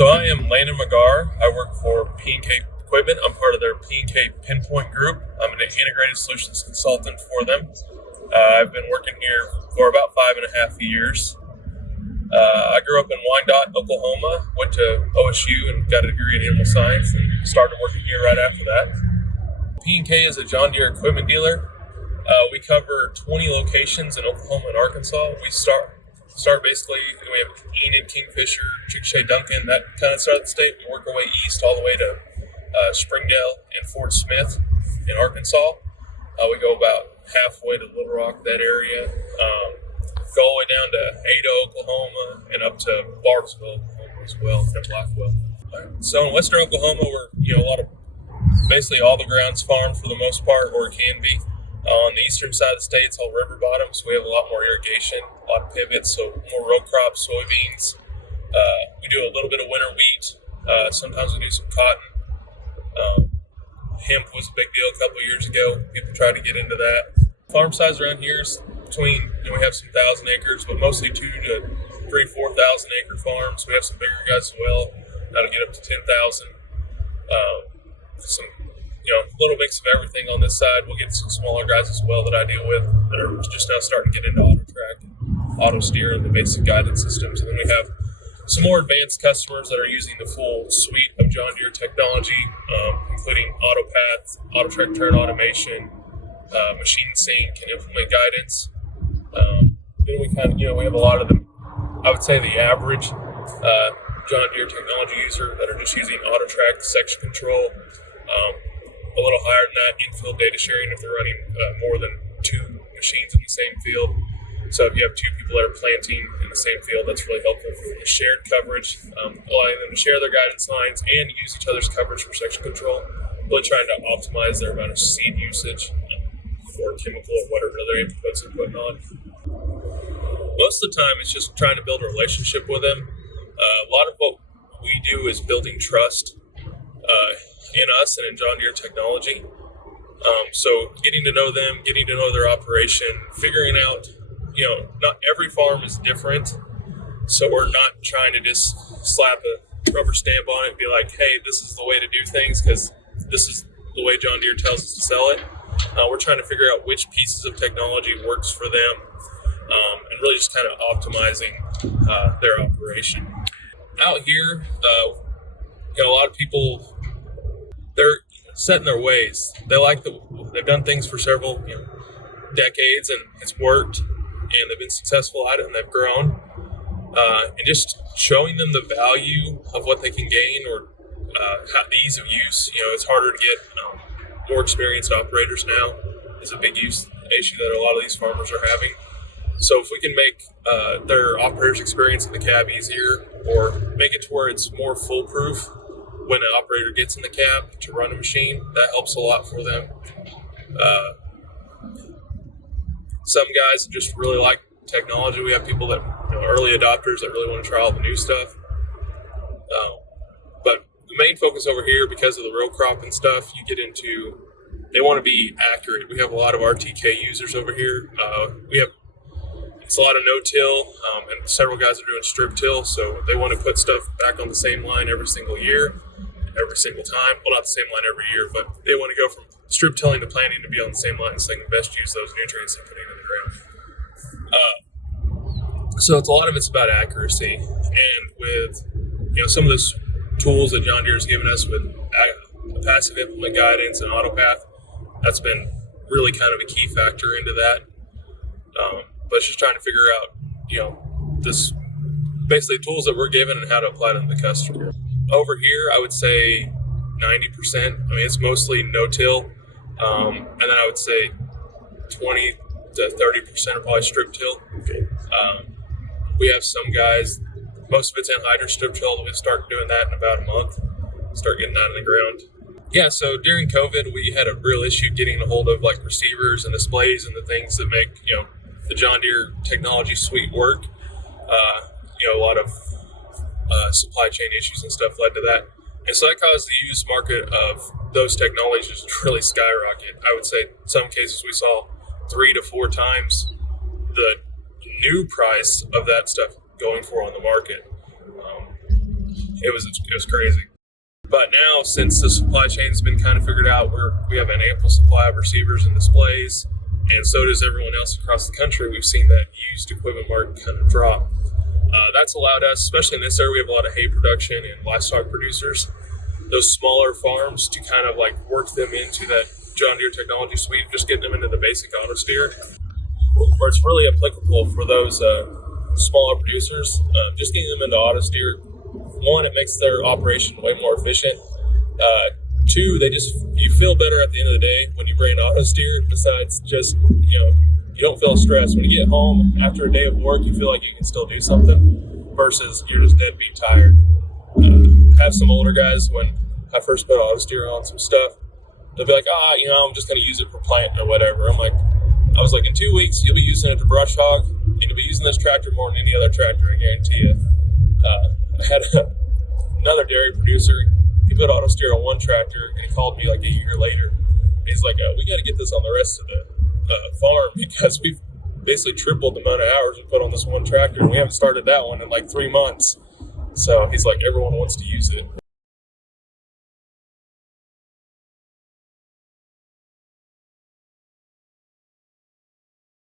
So I am Landon McGar. I work for P&K Equipment. I'm part of their P&K Pinpoint group. I'm an integrated solutions consultant for them. I've been working here for about 5.5 years. I grew up in Wyandotte, Oklahoma, went to OSU and got a degree in animal science and started working here right after that. P&K is a John Deere equipment dealer. We cover 20 locations in Oklahoma and Arkansas. We start basically, we have Enid, Kingfisher, Chickasha, Duncan, that kind of start of the state. We work our way east all the way to Springdale and Fort Smith in Arkansas. We go about halfway to Little Rock, that area. Go all the way down to Ada, Oklahoma, and up to Barksville, Oklahoma as well, and Blackwell. So in western Oklahoma, we're a lot of basically all the ground's farmed for the most part, or it can be. On the eastern side of the state, it's all river bottoms. We have a lot more irrigation, a lot of pivots, so more row crops, soybeans. We do a little bit of winter wheat. Sometimes we do some cotton. Hemp was a big deal a couple of years ago. People try to get into that. Farm size around here is between, we have some 1,000 acres, but mostly 2,000 to 3,000, 4,000 acre farms. We have some bigger guys as well. That'll get up to 10,000. Some little mix of everything on this side. We'll get some smaller guys as well that I deal with that are just now starting to get into auto track, auto steer, and the basic guidance systems. And then we have some more advanced customers that are using the full suite of John Deere technology, including AutoPath, auto track turn automation, machine sync, and implement guidance. Then we have a lot of them. I would say the average John Deere technology user that are just using auto track section control. A little higher than that, infield data sharing if they're running more than 2 machines in the same field. So if you have 2 people that are planting in the same field, that's really helpful for the shared coverage, allowing them to share their guidance lines and use each other's coverage for section control. Really trying to optimize their amount of seed usage or chemical or whatever other inputs they're putting on. Most of the time, it's just trying to build a relationship with them. A lot of what we do is building trust in us and in John Deere technology. So getting to know them, getting to know their operation, figuring out, not every farm is different. So we're not trying to just slap a rubber stamp on it and be like, hey, this is the way to do things because this is the way John Deere tells us to sell it. We're trying to figure out which pieces of technology works for them and really just kind of optimizing their operation. Out here, a lot of people, they're set in their ways. They've done things for several decades and it's worked and they've been successful at it and they've grown. And just showing them the value of what they can gain or the ease of use. It's harder to get more experienced operators now. Is a big issue that a lot of these farmers are having. So if we can make their operators' experience in the cab easier or make it to where it's more foolproof when an operator gets in the cab to run a machine, that helps a lot for them. Some guys just really like technology. We have people that, early adopters that really want to try all the new stuff. But the main focus over here, because of the row crop and stuff, you get into, they want to be accurate. We have a lot of RTK users over here. It's a lot of no-till, and several guys are doing strip-till, so they want to put stuff back on the same line every single year, every single time. Well, not the same line every year, but they want to go from strip-tilling to planting to be on the same line so they can best use those nutrients they're putting in the ground. So a lot of it's about accuracy, and with some of those tools that John Deere has given us with passive implement guidance and AutoPath, that's been really kind of a key factor into that. But it's just trying to figure out, this basically tools that we're given and how to apply them to the customer. Over here, I would say 90%. It's mostly no-till, and then I would say 20 to 30% are probably strip-till. Okay. We have some guys, most of it's anhydrous strip-till. We start doing that in about a month. Start getting that in the ground. Yeah, so during COVID, we had a real issue getting a hold of receivers and displays and the things that make the John Deere technology suite work. A lot of supply chain issues and stuff led to that. And so that caused the used market of those technologies to really skyrocket. I would say in some cases we saw 3 to 4 times the new price of that stuff going for on the market. It was crazy. But now, since the supply chain's been kind of figured out, we have an ample supply of receivers and displays, and so does everyone else across the country. We've seen that used equipment market kind of drop. That's allowed us, especially in this area, we have a lot of hay production and livestock producers, those smaller farms, to kind of like work them into that John Deere technology suite, just getting them into the basic auto steer, where it's really applicable for those smaller producers. Just getting them into auto steer, one, it makes their operation way more efficient. Two, you feel better at the end of the day when you bring auto steer. Besides just, you don't feel stressed when you get home after a day of work. You feel like you can still do something versus you're just dead beat tired. I have some older guys, when I first put auto steer on some stuff, they'll be like, I'm just going to use it for planting or whatever. I was like, in 2 weeks, you'll be using it to brush hog, and you'll be using this tractor more than any other tractor, I guarantee you. I had another dairy producer. He put auto steer on one tractor, and he called me like a year later. He's like, we got to get this on the rest of the farm, because we've basically tripled the amount of hours we put on this one tractor, and we haven't started that one in like 3 months. So he's like, everyone wants to use it.